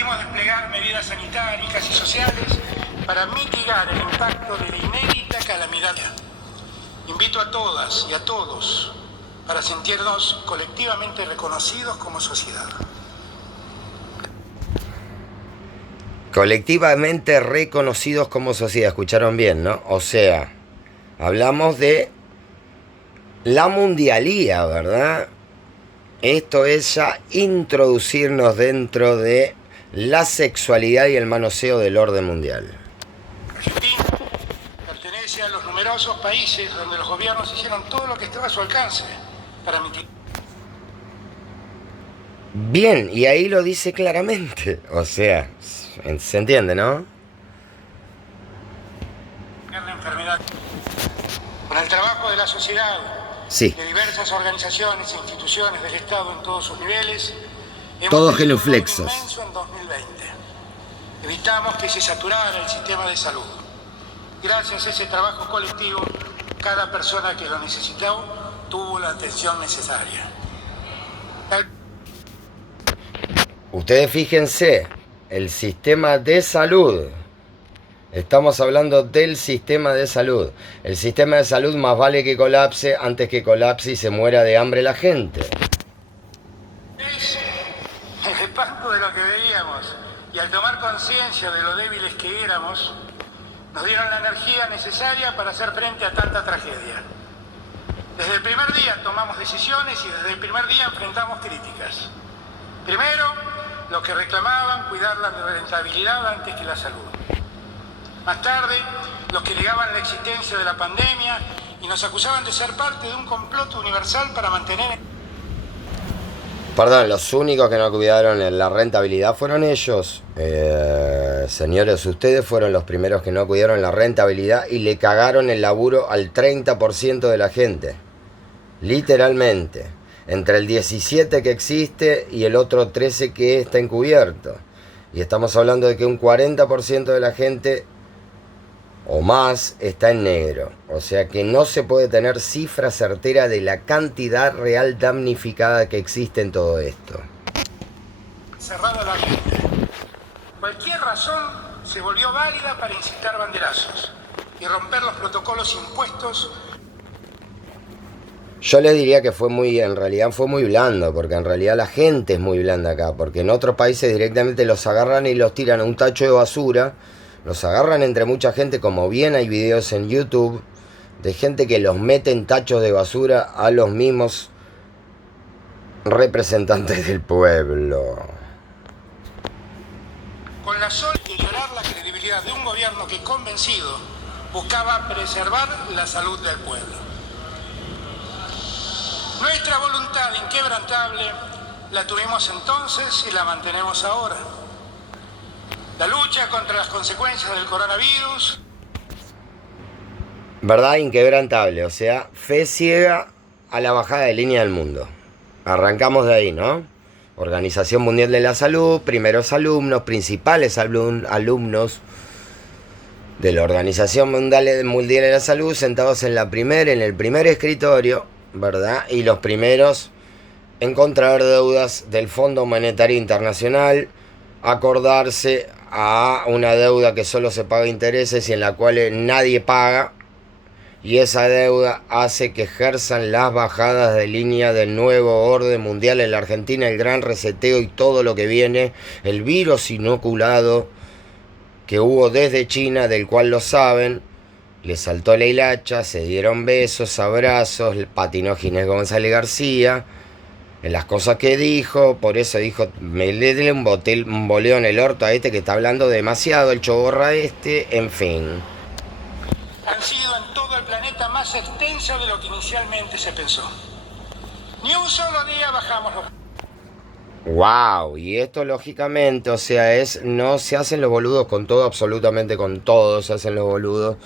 pudimos desplegar medidas sanitarias y sociales para mitigar el impacto de la inédita calamidad. Invito a todas y a todos para sentirnos colectivamente reconocidos como sociedad. Colectivamente reconocidos como sociedad, escucharon bien, ¿no? O sea, hablamos de la mundialía, ¿verdad? Esto es ya introducirnos dentro de la sexualidad y el manoseo del orden mundial. Argentina pertenece a los numerosos países donde los gobiernos hicieron todo lo que estaba a su alcance para mitigar Bien, y ahí lo dice claramente. O sea, se entiende, ¿no? la enfermedad. Con el trabajo de la sociedad, Sí. de diversas organizaciones e instituciones del Estado en todos sus niveles, Todos hemos tenido un genuflexos. logro inmenso en 2020. Evitamos que se saturara el sistema de salud. Gracias a ese trabajo colectivo, cada persona que lo necesitó tuvo la atención necesaria. Ustedes fíjense, el sistema de salud. Estamos hablando del sistema de salud. El sistema de salud más vale que colapse antes que colapse y se muera de hambre la gente. El espanto de lo que veíamos y al tomar conciencia de lo débiles que éramos, nos dieron la energía necesaria para hacer frente a tanta tragedia. Desde el primer día tomamos decisiones y desde el primer día enfrentamos críticas. Primero, los que reclamaban cuidar la rentabilidad antes que la salud. Más tarde, los que negaban la existencia de la pandemia y nos acusaban de ser parte de un complot universal para mantener... Perdón, los únicos que no cuidaron en la rentabilidad fueron ellos. Señores, ustedes fueron los primeros que no cuidaron la rentabilidad y le cagaron el laburo al 30% de la gente. Literalmente. Entre el 17 que existe y el otro 13 que está encubierto. Y estamos hablando de que un 40% de la gente o más está en negro. O sea que no se puede tener cifra certera de la cantidad real damnificada que existe en todo esto. Cerrada la gente. Cualquier razón se volvió válida para incitar banderazos y romper los protocolos impuestos. Yo les diría que en realidad fue muy blando, porque en realidad la gente es muy blanda acá, porque en otros países directamente los agarran y los tiran a un tacho de basura, los agarran entre mucha gente, como bien hay videos en YouTube de gente que los mete en tachos de basura a los mismos representantes del pueblo. Con la sola de violar la credibilidad de un gobierno que convencido buscaba preservar la salud del pueblo. Nuestra voluntad inquebrantable la tuvimos entonces y la mantenemos ahora. La lucha contra las consecuencias del coronavirus. Verdad inquebrantable, o sea, fe ciega a la bajada de línea del mundo. Arrancamos de ahí, ¿no? Organización Mundial de la Salud, primeros alumnos, principales alumnos de la Organización Mundial de la Salud, sentados en el primer escritorio, ¿verdad? Y los primeros en contraer deudas del Fondo Monetario Internacional, acordarse a una deuda que solo se paga intereses y en la cual nadie paga, y esa deuda hace que ejerzan las bajadas de línea del nuevo orden mundial en la Argentina, el gran reseteo y todo lo que viene, el virus inoculado que hubo desde China, del cual lo saben. Le saltó la hilacha, se dieron besos, abrazos, patinó Ginés González García en las cosas que dijo, por eso dijo, me le dé un boleo en el orto a este que está hablando demasiado, el choborra este, en fin. Han sido en todo el planeta más extensa de lo que inicialmente se pensó. Ni un solo día bajamos los... Wow, y esto lógicamente, o sea, no se hacen los boludos con todo, absolutamente con todo se hacen los boludos.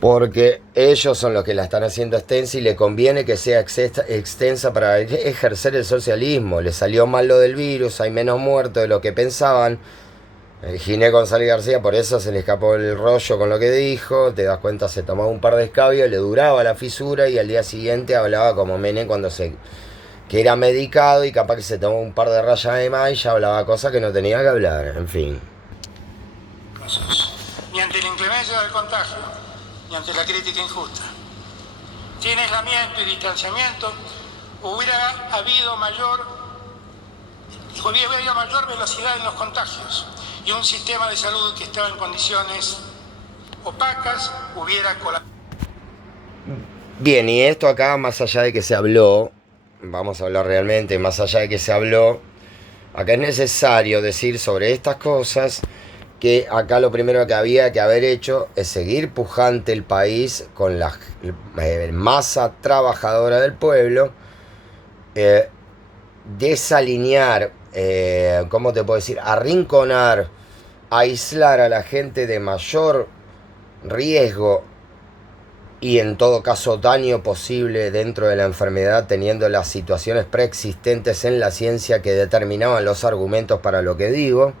Porque ellos son los que la están haciendo extensa y le conviene que sea extensa para ejercer el socialismo. Le salió mal lo del virus, hay menos muertos de lo que pensaban. Ginés González García, por eso se le escapó el rollo con lo que dijo. Te das cuenta, se tomaba un par de escabios, le duraba la fisura y al día siguiente hablaba como Menem cuando se que era medicado y capaz que se tomó un par de rayas de más y ya hablaba cosas que no tenía que hablar, en fin. Ni ante la inclemencia del contagio, ni ante la crítica injusta. Sin aislamiento y distanciamiento hubiera habido mayor velocidad en los contagios y un sistema de salud que estaba en condiciones opacas hubiera colapsado. Bien, y esto acá, más allá de que se habló, vamos a hablar realmente, más allá de que se habló, acá es necesario decir sobre estas cosas que acá lo primero que había que haber hecho es seguir pujante el país con la masa trabajadora del pueblo, desalinear, ¿cómo te puedo decir? Arrinconar, aislar a la gente de mayor riesgo y en todo caso daño posible dentro de la enfermedad, teniendo las situaciones preexistentes en la ciencia que determinaban los argumentos para lo que digo.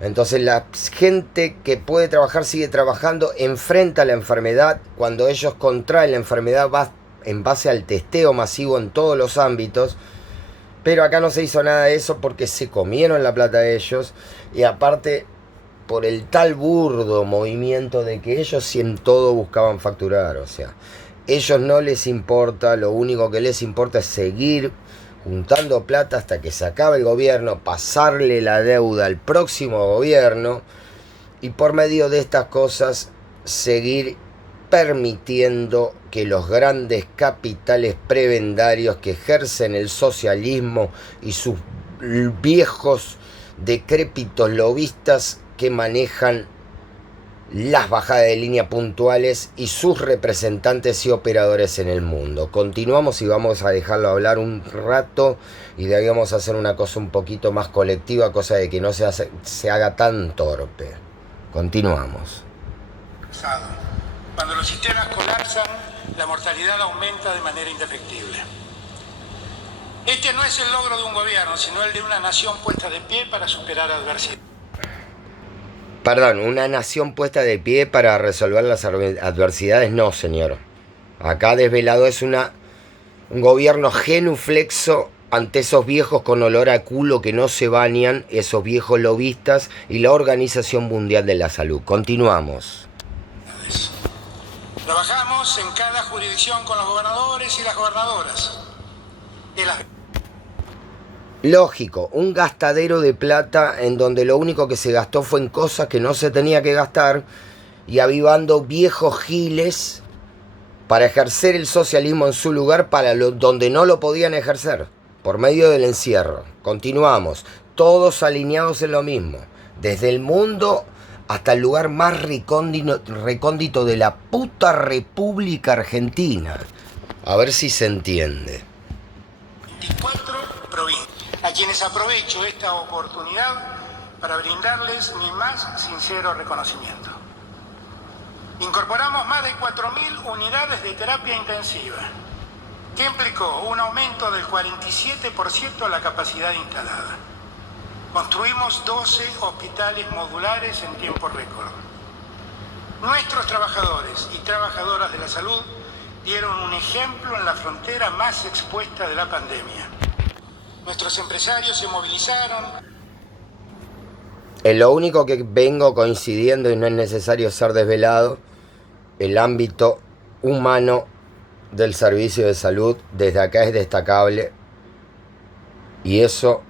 Entonces la gente que puede trabajar sigue trabajando, enfrenta la enfermedad. Cuando ellos contraen la enfermedad va en base al testeo masivo en todos los ámbitos. Pero acá no se hizo nada de eso porque se comieron la plata de ellos. Y aparte por el tal burdo movimiento de que ellos sí en todo buscaban facturar. O sea, ellos no les importa, lo único que les importa es seguir juntando plata hasta que se acabe el gobierno, pasarle la deuda al próximo gobierno y por medio de estas cosas seguir permitiendo que los grandes capitales prebendarios que ejercen el socialismo y sus viejos decrépitos lobistas que manejan las bajadas de línea puntuales y sus representantes y operadores en el mundo. Continuamos y vamos a dejarlo hablar un rato y de ahí vamos a hacer una cosa un poquito más colectiva, cosa de que no se haga tan torpe. Continuamos. Cuando los sistemas colapsan, la mortalidad aumenta de manera indefectible. Este no es el logro de un gobierno, sino el de una nación puesta de pie para superar adversidades. Perdón, una nación puesta de pie para resolver las adversidades, no, señor. Acá desvelado es un gobierno genuflexo ante esos viejos con olor a culo que no se bañan, esos viejos lobistas y la Organización Mundial de la Salud. Continuamos. Trabajamos en cada jurisdicción con los gobernadores y las gobernadoras. Lógico, un gastadero de plata en donde lo único que se gastó fue en cosas que no se tenía que gastar y avivando viejos giles para ejercer el socialismo en su lugar donde no lo podían ejercer, por medio del encierro. Continuamos, todos alineados en lo mismo, desde el mundo hasta el lugar más recóndito de la puta República Argentina. A ver si se entiende. 24 provincias, a quienes aprovecho esta oportunidad para brindarles mi más sincero reconocimiento. Incorporamos más de 4.000 unidades de terapia intensiva, que implicó un aumento del 47% a la capacidad instalada. Construimos 12 hospitales modulares en tiempo récord. Nuestros trabajadores y trabajadoras de la salud dieron un ejemplo en la frontera más expuesta de la pandemia. Nuestros empresarios se movilizaron. En lo único que vengo coincidiendo, y no es necesario ser desvelado, el ámbito humano del servicio de salud desde acá es destacable y eso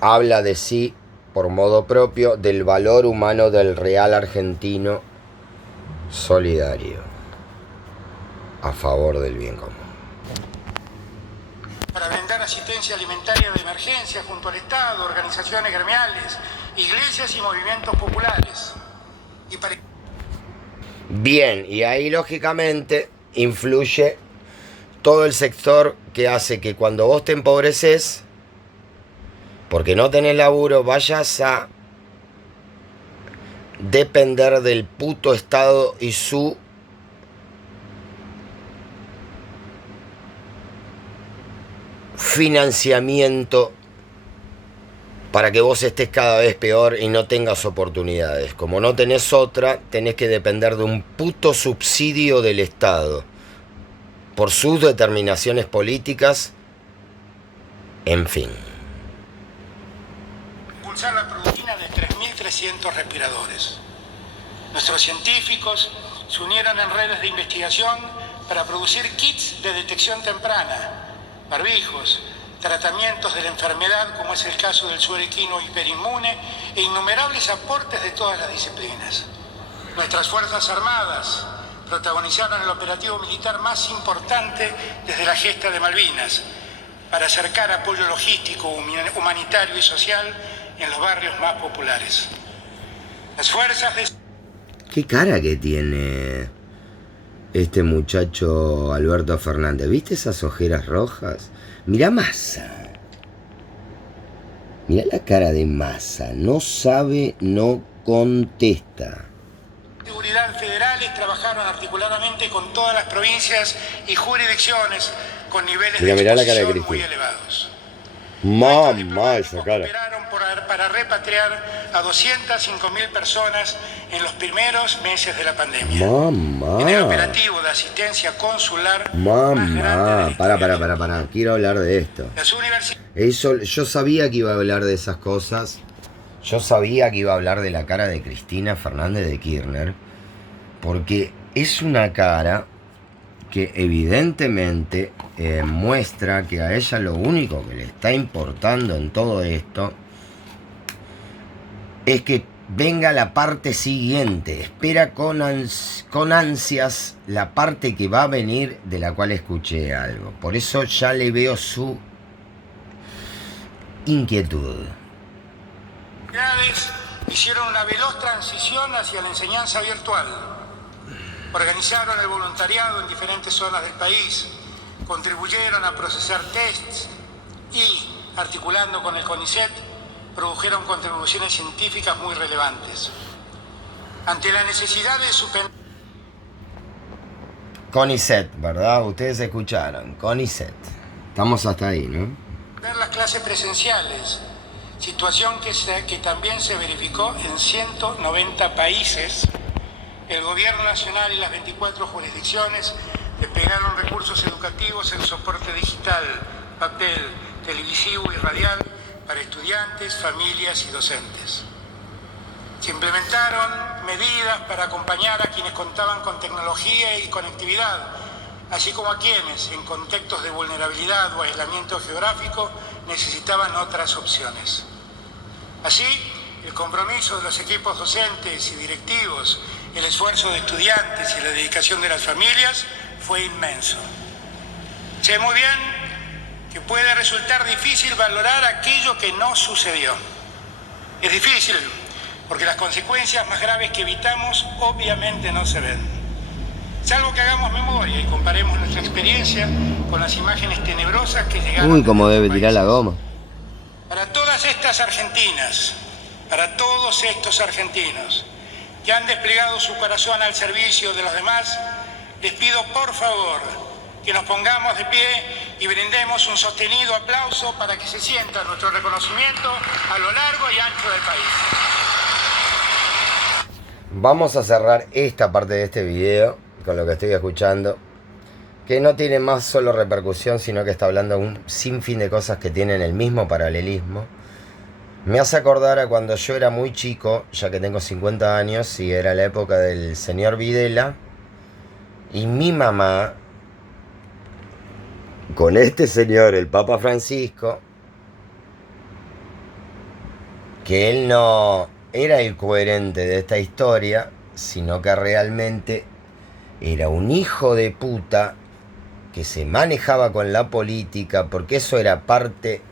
habla de sí por modo propio del valor humano del real argentino solidario a favor del bien común. Para brindar asistencia alimentaria de emergencia junto al Estado, organizaciones gremiales, iglesias y movimientos populares. Bien, y ahí lógicamente influye todo el sector que hace que cuando vos te empobreces, porque no tenés laburo, vayas a depender del puto Estado y su financiamiento para que vos estés cada vez peor y no tengas oportunidades. Como no tenés otra, tenés que depender de un puto subsidio del Estado. por sus determinaciones políticas, en fin. Impulsar la producción de 3.300 respiradores. Nuestros científicos se unieron en redes de investigación para producir kits de detección temprana, barbijos, tratamientos de la enfermedad, como es el caso del suero equino hiperinmune, e innumerables aportes de todas las disciplinas. Nuestras Fuerzas Armadas protagonizaron el operativo militar más importante desde la gesta de Malvinas, para acercar apoyo logístico, humanitario y social en los barrios más populares. Las fuerzas de... Qué cara que tiene este muchacho Alberto Fernández. ¿Viste esas ojeras rojas? Mirá Massa. Mirá la cara de Massa. No sabe, no contesta. Seguridad federales trabajaron articuladamente con todas las provincias y jurisdicciones con niveles de exposición muy elevados. Mamá, esa cara. Operaron para repatriar a 205.000 personas en los primeros meses de la pandemia. Mamá. En el operativo de asistencia consular. Mamá, para. Quiero hablar de esto. Eso, yo sabía que iba a hablar de esas cosas. Yo sabía que iba a hablar de la cara de Cristina Fernández de Kirchner. Porque es una cara que evidentemente muestra que a ella lo único que le está importando en todo esto es que venga la parte siguiente. Espera con ansias la parte que va a venir, de la cual escuché algo. Por eso ya le veo su inquietud. Hicieron una veloz transición hacia la enseñanza virtual. Organizaron el voluntariado en diferentes zonas del país, contribuyeron a procesar tests y, articulando con el CONICET, produjeron contribuciones científicas muy relevantes. Ante la necesidad de suspender... CONICET, ¿verdad? Ustedes escucharon, CONICET. Estamos hasta ahí, ¿no? Las clases presenciales, situación que también se verificó en 190 países. El Gobierno Nacional y las 24 jurisdicciones desplegaron recursos educativos en soporte digital, papel, televisivo y radial para estudiantes, familias y docentes. Se implementaron medidas para acompañar a quienes contaban con tecnología y conectividad, así como a quienes, en contextos de vulnerabilidad o aislamiento geográfico, necesitaban otras opciones. Así, el compromiso de los equipos docentes y directivos, el esfuerzo de estudiantes y la dedicación de las familias fue inmenso. Sé muy bien que puede resultar difícil valorar aquello que no sucedió. Es difícil porque las consecuencias más graves que evitamos obviamente no se ven. Salvo que hagamos memoria y comparemos nuestra experiencia con las imágenes tenebrosas que llegaron. Uy, cómo debe tirar la goma. Para todas estas argentinas, para todos estos argentinos que han desplegado su corazón al servicio de los demás, les pido por favor que nos pongamos de pie y brindemos un sostenido aplauso para que se sienta nuestro reconocimiento a lo largo y ancho del país. Vamos a cerrar esta parte de este video con lo que estoy escuchando, que no tiene más solo repercusión, sino que está hablando un sinfín de cosas que tienen el mismo paralelismo. Me hace acordar a cuando yo era muy chico, ya que tengo 50 años, y era la época del señor Videla, y mi mamá, con este señor, el Papa Francisco, que él no era el coherente de esta historia, sino que realmente era un hijo de puta que se manejaba con la política, porque eso era parte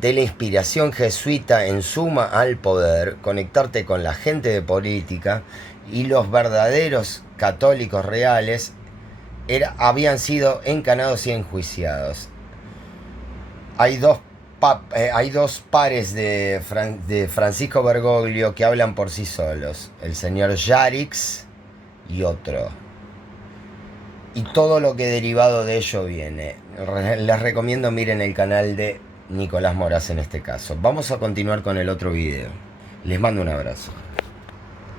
de la inspiración jesuita en suma al poder, conectarte con la gente de política, y los verdaderos católicos reales habían sido encanados y enjuiciados. Hay dos pares de Francisco Bergoglio que hablan por sí solos, el señor Yarix y otro. Y todo lo que derivado de ello viene. Les recomiendo miren el canal de Nicolás Moraz en este caso. Vamos a continuar con el otro video. Les mando un abrazo.